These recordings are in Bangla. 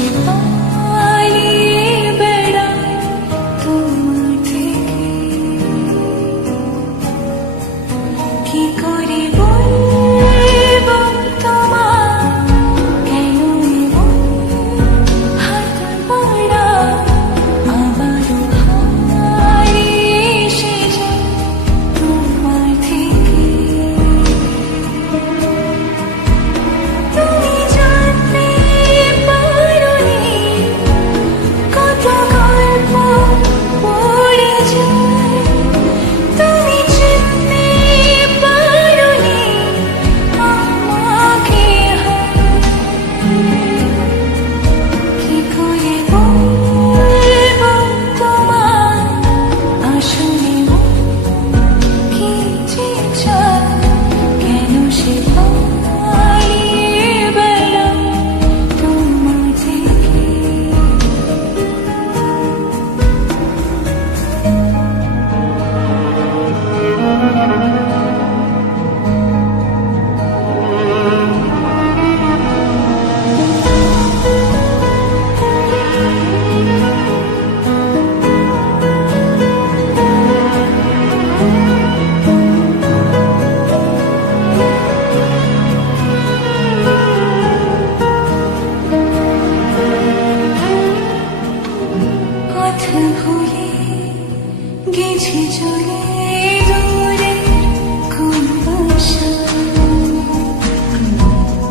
সে পালিয়ে বেড়ায় তোমার থেকে। কি করে বলবো তোমার কেন এমন হাত পড়া আবারও হারিয়ে এসে যায় তোমার থেকে। তুমি জানতে পারোনি কত গল্প পড়ে যায়, তুমি চিনতে পারোনি আমাকে। কি করে বলবো তোমার আসলে কি যে চায়, কেন সে পালিয়ে বেড়ায় তোমার থেকে। কথা ভুলে গেছি চলে দূরে কোন বাসায়,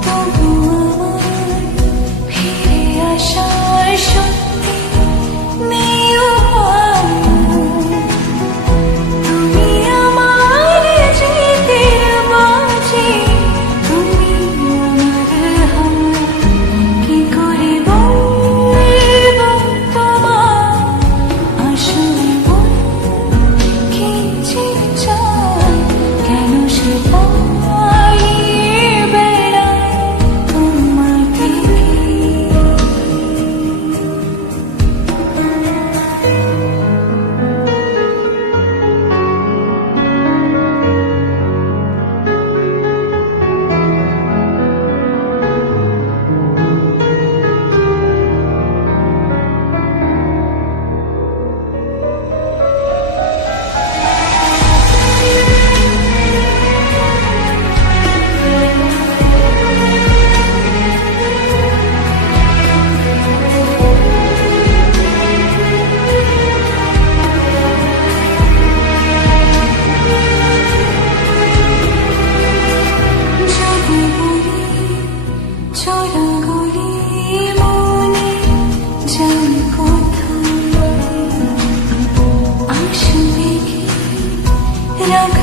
তবু আমার ফিরে আসার সত্যি নেই উপায়। তুমি আমার জিতের বাজি, তুমি আমার হার। কি করে বলবো তোমার আসলে কি যে চায়, কেন সে পালিয়ে বেড়ায় তোমার থেকে। যদি বলি চোরা গলি মনে যাই কোথায়, আসবে কি রাগ